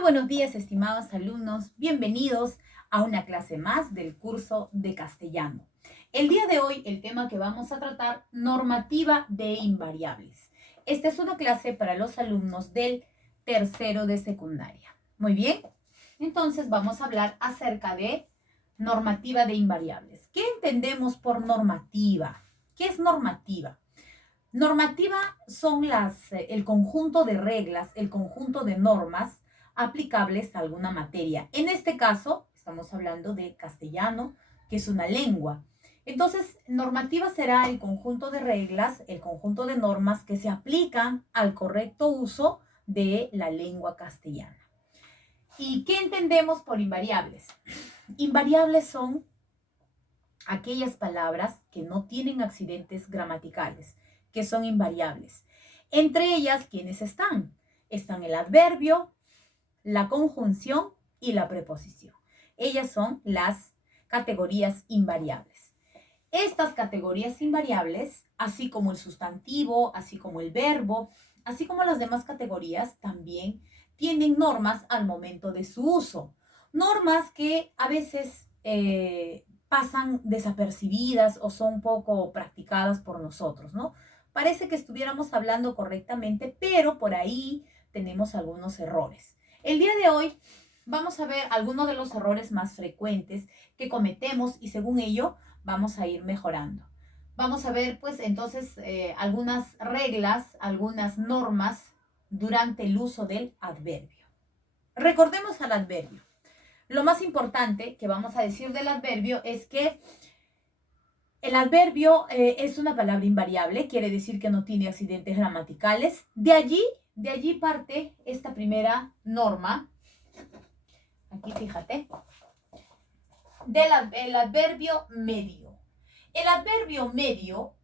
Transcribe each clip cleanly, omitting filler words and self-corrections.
Muy buenos días, estimados alumnos. Bienvenidos a una clase más del curso de castellano. El día de hoy, el tema que vamos a tratar, normativa de invariables. Esta es una clase para los alumnos del tercero de secundaria. Muy bien, entonces vamos a hablar acerca de normativa de invariables. ¿Qué entendemos por normativa? ¿Qué es normativa? Normativa son el conjunto de reglas, el conjunto de normas aplicables a alguna materia. En este caso, estamos hablando de castellano, que es una lengua. Entonces, normativa será el conjunto de reglas, el conjunto de normas que se aplican al correcto uso de la lengua castellana. ¿Y qué entendemos por invariables? Invariables son aquellas palabras que no tienen accidentes gramaticales, que son invariables. Entre ellas, ¿quiénes están? Están el adverbio, la conjunción y la preposición. Ellas son las categorías invariables. Estas categorías invariables, así como el sustantivo, así como el verbo, así como las demás categorías, también tienen normas al momento de su uso. Normas que a veces pasan desapercibidas o son poco practicadas por nosotros, ¿no? Parece que estuviéramos hablando correctamente, pero por ahí tenemos algunos errores. El día de hoy vamos a ver algunos de los errores más frecuentes que cometemos y según ello vamos a ir mejorando. Vamos a ver pues entonces algunas reglas, algunas normas durante el uso del adverbio. Recordemos al adverbio. Lo más importante que vamos a decir del adverbio es que el adverbio es una palabra invariable, quiere decir que no tiene accidentes gramaticales. De allí parte esta primera norma. Aquí fíjate. El adverbio medio. El adverbio medio,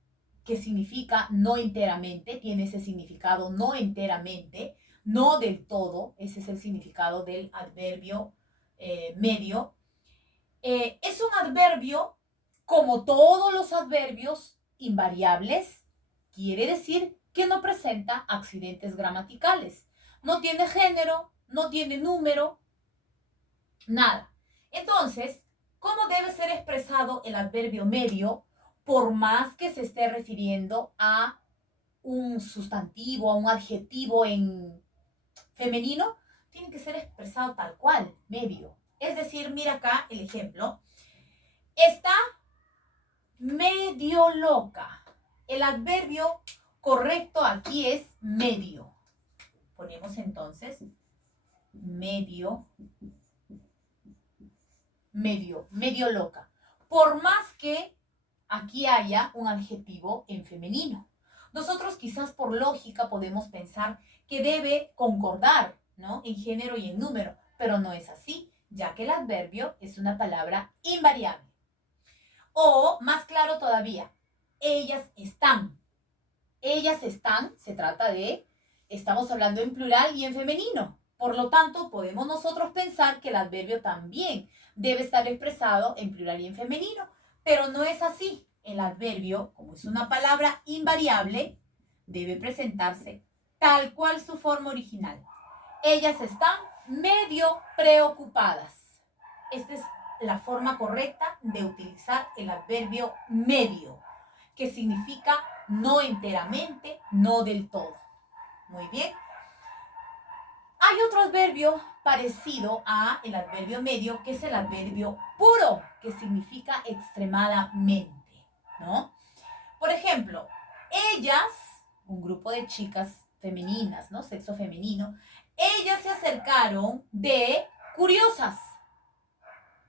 que significa no enteramente, tiene ese significado no enteramente, no del todo, ese es el significado del adverbio medio. Es un adverbio, como todos los adverbios invariables, quiere decir que no presenta accidentes gramaticales. No tiene género, no tiene número, nada. Entonces, ¿cómo debe ser expresado el adverbio medio? Por más que se esté refiriendo a un sustantivo, a un adjetivo en femenino, tiene que ser expresado tal cual, medio. Es decir, mira acá el ejemplo. Está medio loca. El adverbio correcto aquí es medio. Ponemos entonces medio loca. Por más que aquí haya un adjetivo en femenino. Nosotros quizás por lógica podemos pensar que debe concordar, ¿no? En género y en número, pero no es así, ya que el adverbio es una palabra invariable. O, más claro todavía, ellas están. Ellas están, se trata de, estamos hablando en plural y en femenino. Por lo tanto, podemos nosotros pensar que el adverbio también debe estar expresado en plural y en femenino, pero no es así. El adverbio, como es una palabra invariable, debe presentarse tal cual su forma original. Ellas están medio preocupadas. Esta es la forma correcta de utilizar el adverbio medio, que significa no enteramente, no del todo. Muy bien. Hay otro adverbio parecido a el adverbio medio, que es el adverbio puro, que significa extremadamente, ¿no? Por ejemplo, ellas, un grupo de chicas femeninas, ¿no? Sexo femenino, ellas se acercaron de curiosas.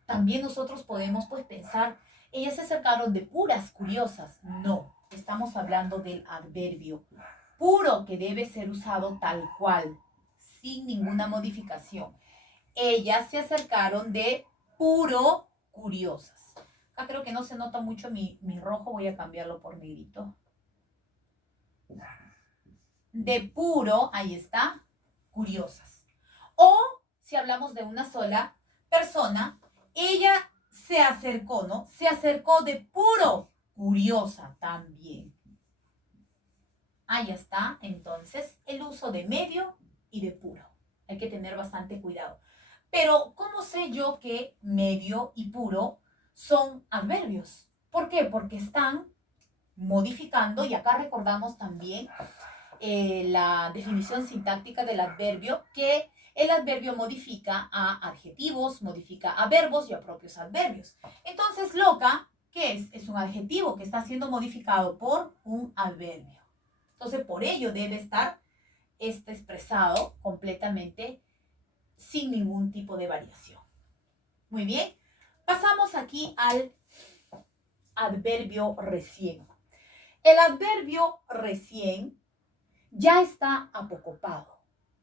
También nosotros podemos pues pensar, ellas se acercaron de puras curiosas. No, estamos hablando del adverbio puro que debe ser usado tal cual, sin ninguna modificación. Ellas se acercaron de puro curiosas. Acá creo que no se nota mucho mi rojo, voy a cambiarlo por negrito. De puro, ahí está, curiosas. O si hablamos de una sola persona, ella se acercó, ¿no? Se acercó de puro curiosa también. Ahí está, entonces, el uso de medio y de puro. Hay que tener bastante cuidado. Pero, ¿cómo sé yo que medio y puro son adverbios? ¿Por qué? Porque están modificando, y acá recordamos también la definición sintáctica del adverbio, que el adverbio modifica a adjetivos, modifica a verbos y a propios adverbios. Entonces, loca, ¿qué es? Es un adjetivo que está siendo modificado por un adverbio. Entonces, por ello debe estar expresado completamente sin ningún tipo de variación. Muy bien. Pasamos aquí al adverbio recién. El adverbio recién ya está apocopado.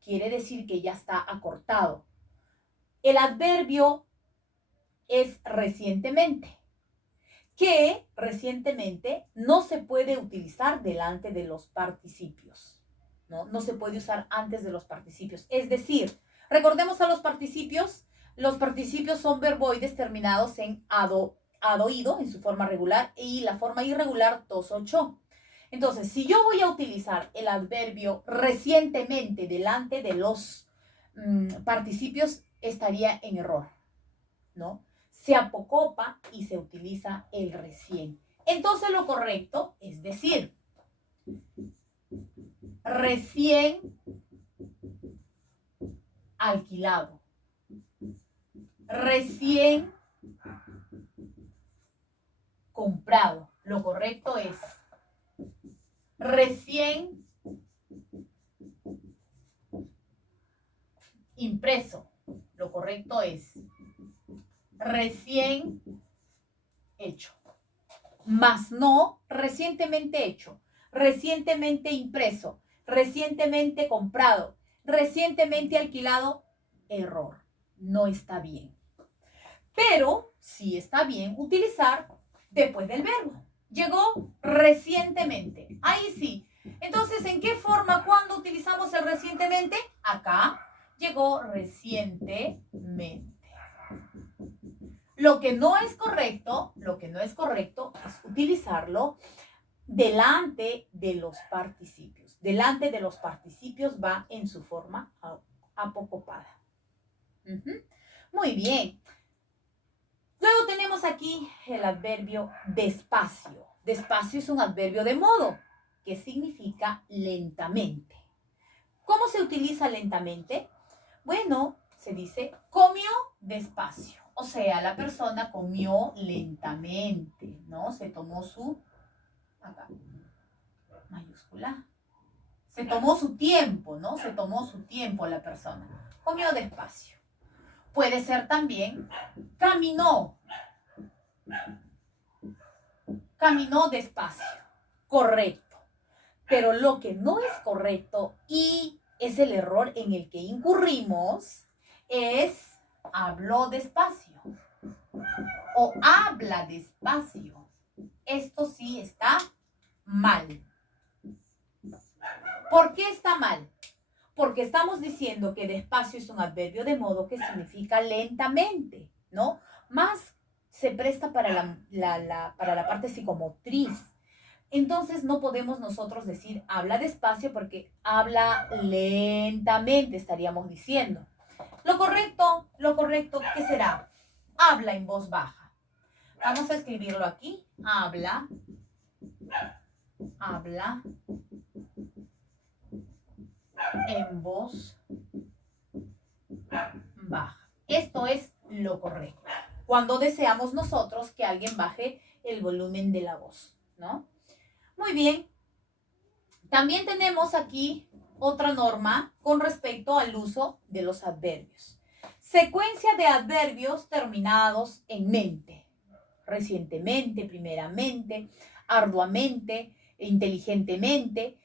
Quiere decir que ya está acortado. El adverbio es recientemente, que recientemente no se puede utilizar delante de los participios. No se puede usar antes de los participios. Es decir, recordemos a los participios son verboides terminados en adoído, en su forma regular, y la forma irregular tosocho. Entonces, si yo voy a utilizar el adverbio recientemente delante de los participios, estaría en error, ¿no? Se apocopa y se utiliza el recién. Entonces, lo correcto es decir, recién alquilado, recién comprado. Lo correcto es recién impreso. Lo correcto es recién hecho. Más no recientemente hecho, recientemente impreso, recientemente comprado, recientemente alquilado. Error. No está bien. Pero sí está bien utilizar después del verbo. Llegó recientemente. Ahí sí. Entonces, ¿en qué forma, cuando utilizamos el recientemente? Acá. Llegó recientemente. Lo que no es correcto es utilizarlo delante de los participios. Delante de los participios va en su forma apocopada. Muy bien. Luego tenemos aquí el adverbio despacio. Despacio es un adverbio de modo, que significa lentamente. ¿Cómo se utiliza lentamente? Bueno, se dice comió despacio. O sea, la persona comió lentamente, ¿no? Se tomó su, acá, mayúscula. Se tomó su tiempo, ¿no? Se tomó su tiempo la persona. Comió despacio. Puede ser también caminó. Caminó despacio. Correcto. Pero lo que no es correcto y es el error en el que incurrimos es habló despacio o habla despacio. Esto sí está mal. ¿Por qué está mal? Porque estamos diciendo que despacio es un adverbio de modo que significa lentamente, ¿no? Más se presta para la parte psicomotriz. Entonces no podemos nosotros decir habla despacio porque habla lentamente, estaríamos diciendo. Lo correcto, ¿qué será? Habla en voz baja. Vamos a escribirlo aquí. Habla en voz baja. Esto es lo correcto. Cuando deseamos nosotros que alguien baje el volumen de la voz, ¿no? Muy bien. También tenemos aquí otra norma con respecto al uso de los adverbios. Secuencia de adverbios terminados en mente. Recientemente, primeramente, arduamente, inteligentemente,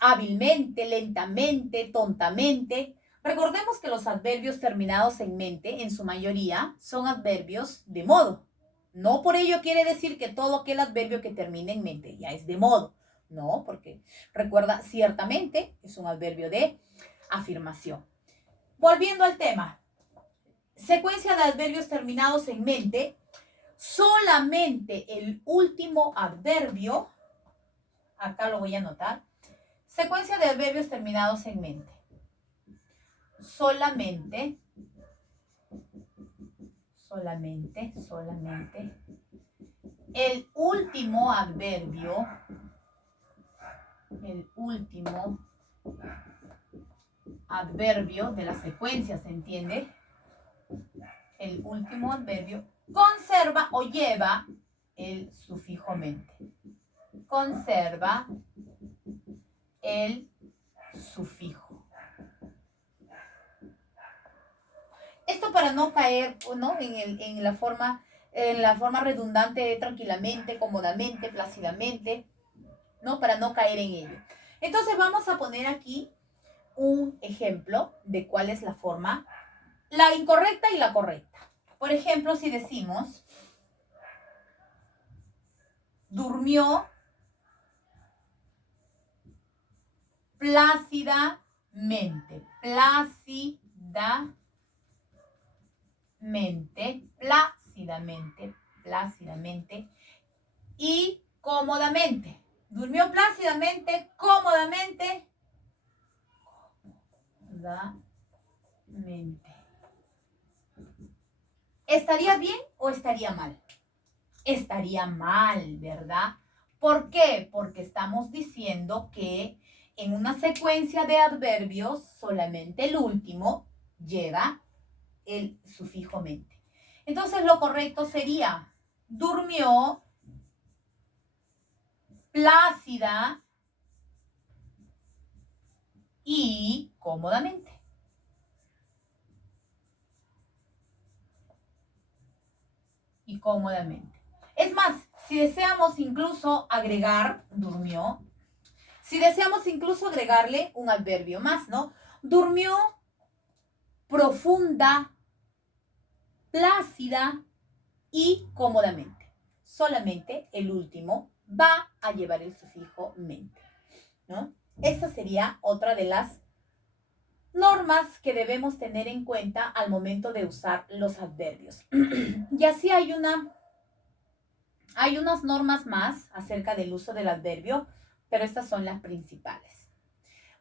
hábilmente, lentamente, tontamente. Recordemos que los adverbios terminados en mente, en su mayoría, son adverbios de modo. No por ello quiere decir que todo aquel adverbio que termine en mente ya es de modo. No, porque recuerda, ciertamente es un adverbio de afirmación. Volviendo al tema. Secuencia de adverbios terminados en mente. Solamente el último adverbio, acá lo voy a anotar, secuencia de adverbios terminados en mente. solamente, el último adverbio de la secuencia, ¿se entiende? El último adverbio conserva o lleva el sufijo mente. Conserva el sufijo. Esto para no caer, ¿no?, en la forma redundante, tranquilamente, cómodamente, plácidamente, ¿no? Para no caer en ello. Entonces vamos a poner aquí un ejemplo de cuál es la forma, la incorrecta y la correcta. Por ejemplo, si decimos, durmió plácidamente, plácidamente y cómodamente. Durmió plácidamente, cómodamente. ¿Estaría bien o estaría mal? Estaría mal, ¿verdad? ¿Por qué? Porque estamos diciendo que en una secuencia de adverbios solamente el último lleva el sufijo mente. Entonces lo correcto sería, durmió plácida y cómodamente. Es más, si deseamos incluso agregar, durmió, si deseamos incluso agregarle un adverbio más, ¿no? Durmió profunda, plácida y cómodamente. Solamente el último va a llevar el sufijo mente, ¿no? Esa sería otra de las normas que debemos tener en cuenta al momento de usar los adverbios. Y así hay unas normas más acerca del uso del adverbio, pero estas son las principales.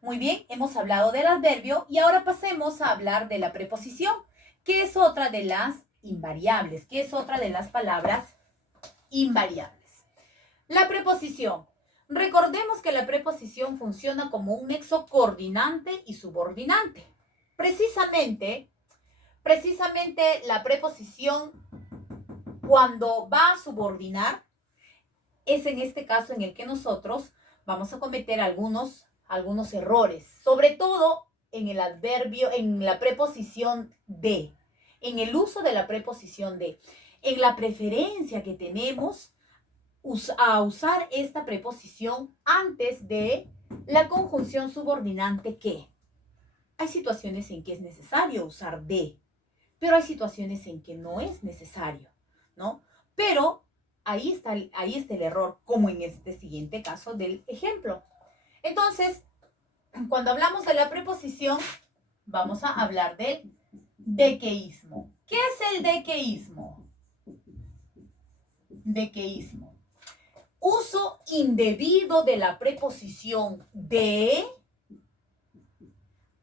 Muy bien, hemos hablado del adverbio y ahora pasemos a hablar de la preposición, que es otra de las invariables, que es otra de las palabras invariables. La preposición. Recordemos que la preposición funciona como un nexo coordinante y subordinante. Precisamente la preposición, cuando va a subordinar, es en este caso en el que nosotros vamos a cometer algunos errores, sobre todo en el adverbio, en la preposición de, en el uso de la preposición de, en la preferencia que tenemos a usar esta preposición antes de la conjunción subordinante que. Hay situaciones en que es necesario usar de, pero hay situaciones en que no es necesario, ¿no? Pero ahí está el error, como en este siguiente caso del ejemplo. Entonces, cuando hablamos de la preposición, vamos a hablar del dequeísmo. ¿Qué es el dequeísmo? Dequeísmo. Uso indebido de la preposición de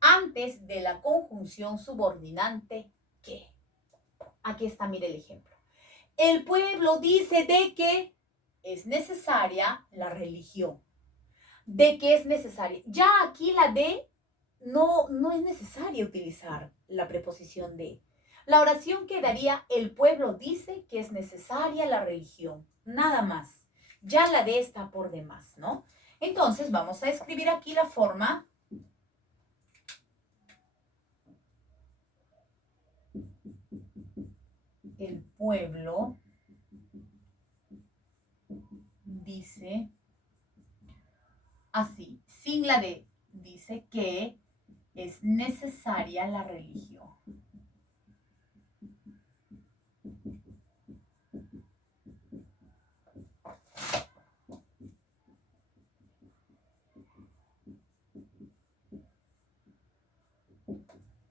antes de la conjunción subordinante que. Aquí está, mire el ejemplo. El pueblo dice de que es necesaria la religión. De que es necesaria. Ya aquí la de no es necesario utilizar la preposición de. La oración quedaría, el pueblo dice que es necesaria la religión. Nada más. Ya la de está por demás, ¿no? Entonces vamos a escribir aquí la forma. El pueblo dice así, sin la de, dice que es necesaria la religión.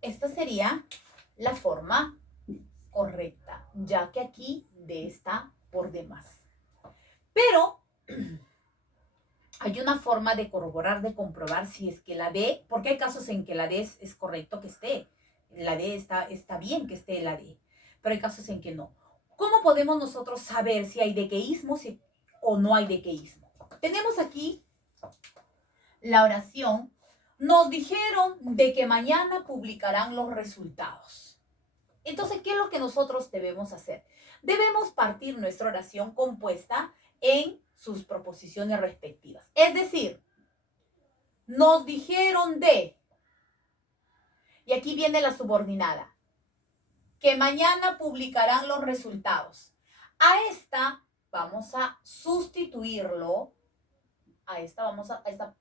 Esta sería la forma correcta, ya que aquí de está por demás. Pero hay una forma de corroborar, de comprobar si es que la D, porque hay casos en que la D es correcto que esté, la D está bien que esté la D, pero hay casos en que no. ¿Cómo podemos nosotros saber si hay dequeísmo o no hay dequeísmo? Tenemos aquí la oración. Nos dijeron de que mañana publicarán los resultados. Entonces, ¿qué es lo que nosotros debemos hacer? Debemos partir nuestra oración compuesta en sus proposiciones respectivas. Es decir, nos dijeron de, y aquí viene la subordinada, que mañana publicarán los resultados. A esta vamos a sustituirlo, a esta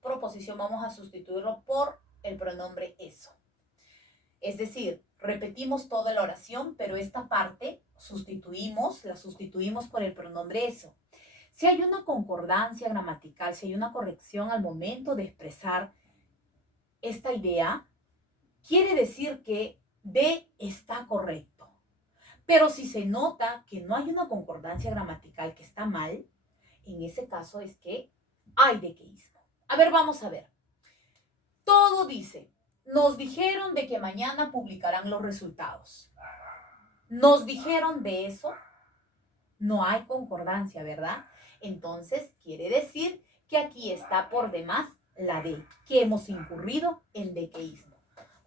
proposición vamos a sustituirlo por el pronombre eso. Es decir, repetimos toda la oración, pero esta parte la sustituimos por el pronombre eso. Si hay una concordancia gramatical, si hay una corrección al momento de expresar esta idea, quiere decir que D está correcto. Pero si se nota que no hay una concordancia gramatical, que está mal, en ese caso es que hay dequeísmo. A ver, vamos a ver. Todo dice, nos dijeron de que mañana publicarán los resultados. Nos dijeron de eso, no hay concordancia, ¿verdad? Entonces, quiere decir que aquí está por demás la D, que hemos incurrido en dequeísmo.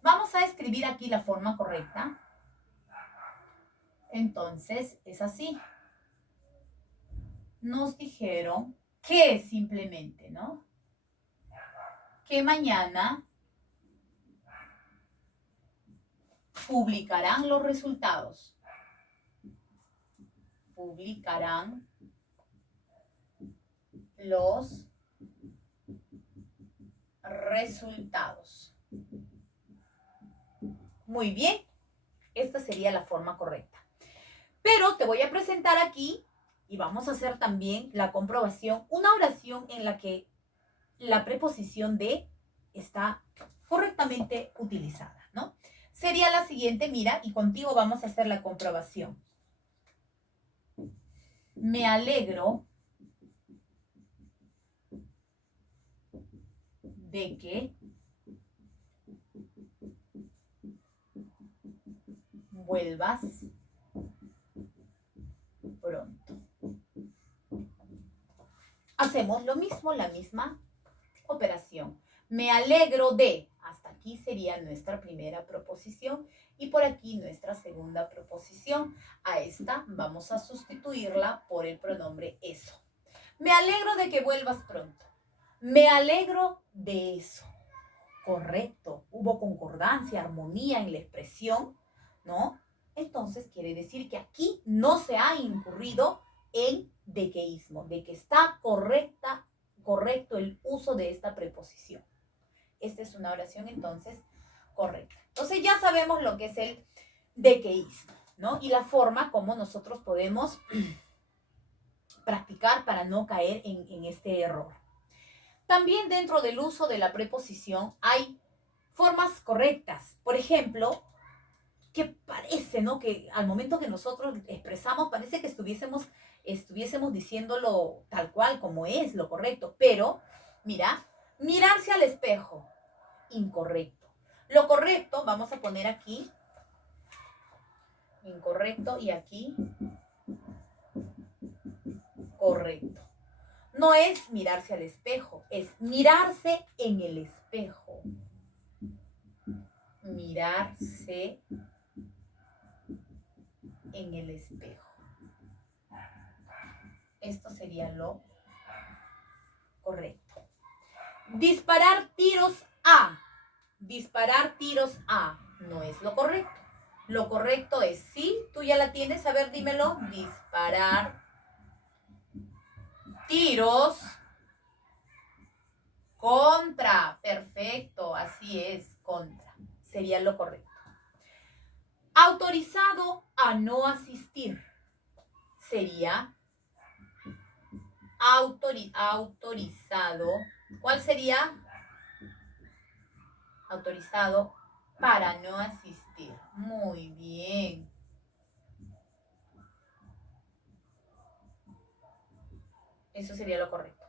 Vamos a escribir aquí la forma correcta. Entonces, es así. Nos dijeron que simplemente, ¿no? Que mañana publicarán los resultados. Publicarán los resultados. Muy bien, esta sería la forma correcta. Pero te voy a presentar aquí y vamos a hacer también la comprobación, una oración en la que la preposición de está correctamente utilizada, ¿no? Sería la siguiente, mira, y contigo vamos a hacer la comprobación. Me alegro de que vuelvas pronto. Hacemos lo mismo, la misma operación. Me alegro de, hasta aquí sería nuestra primera proposición y por aquí nuestra segunda proposición. A esta vamos a sustituirla por el pronombre eso. Me alegro de que vuelvas pronto. Me alegro de eso. Correcto, hubo concordancia, armonía en la expresión, ¿no? Entonces quiere decir que aquí no se ha incurrido en dequeísmo, de que está correcto el uso de esta preposición. Esta es una oración entonces correcta. Entonces ya sabemos lo que es el dequeísmo, ¿no? Y la forma como nosotros podemos practicar para no caer en este error. También dentro del uso de la preposición hay formas correctas. Por ejemplo, que parece, ¿no? Que al momento que nosotros expresamos parece que estuviésemos diciéndolo tal cual como es lo correcto. Pero, mira, mirarse al espejo, incorrecto. Lo correcto, vamos a poner aquí, incorrecto, y aquí, correcto. No es mirarse al espejo, es mirarse en el espejo. Mirarse en el espejo. Esto sería lo correcto. Disparar tiros a. Disparar tiros a. No es lo correcto. Lo correcto es, sí, tú ya la tienes, a ver, dímelo. Disparar tiros contra. Perfecto, así es, contra. Sería lo correcto. Autorizado a no asistir. Sería autorizado. ¿Cuál sería? Autorizado para no asistir. Muy bien. Eso sería lo correcto.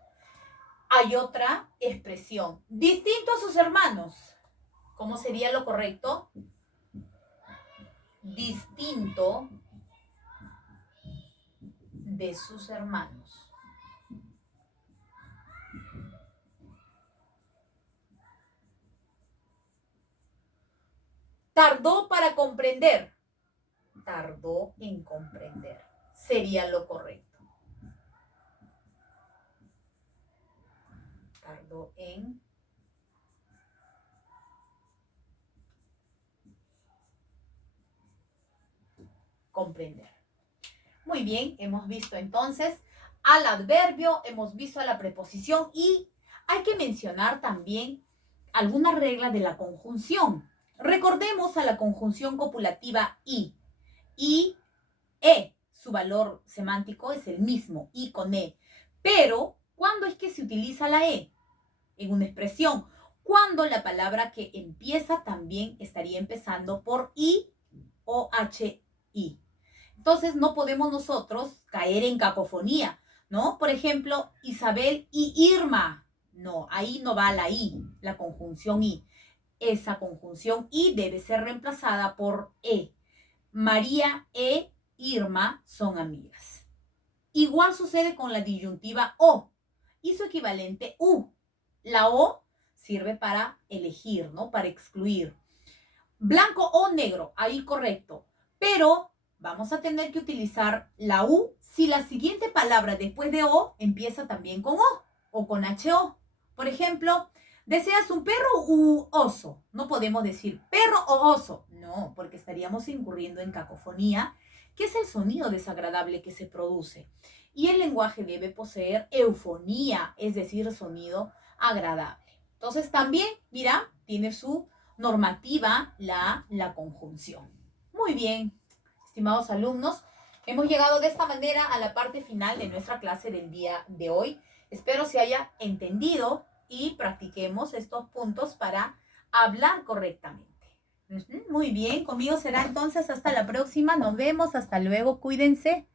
hay otra expresión. Distinto a sus hermanos. ¿Cómo sería lo correcto? Distinto de sus hermanos. Tardó para comprender. Tardó en comprender. Sería lo correcto. Tardó en comprender. Muy bien, hemos visto entonces al adverbio, hemos visto a la preposición y hay que mencionar también algunas reglas de la conjunción. Recordemos a la conjunción copulativa y. Y, e, su valor semántico es el mismo, y con e. Pero, ¿cuándo es que se utiliza la e? En una expresión. Cuando la palabra que empieza también estaría empezando por i o hi. Entonces no podemos nosotros caer en cacofonía, ¿no? Por ejemplo, Isabel y Irma. No, ahí no va la i, la conjunción i. Esa conjunción i debe ser reemplazada por e. María e Irma son amigas. Igual sucede con la disyuntiva o y su equivalente u. La o sirve para elegir, ¿no? Para excluir. Blanco o negro, ahí correcto. Pero vamos a tener que utilizar la u si la siguiente palabra después de o empieza también con o con ho. Por ejemplo, ¿deseas un perro u oso? No podemos decir perro o oso. No, porque estaríamos incurriendo en cacofonía, que es el sonido desagradable que se produce. Y el lenguaje debe poseer eufonía, es decir, sonido agradable. Entonces también, mira, tiene su normativa la conjunción. Muy bien, estimados alumnos, hemos llegado de esta manera a la parte final de nuestra clase del día de hoy. Espero se haya entendido y practiquemos estos puntos para hablar correctamente. Muy bien, conmigo será entonces hasta la próxima. Nos vemos, hasta luego, cuídense.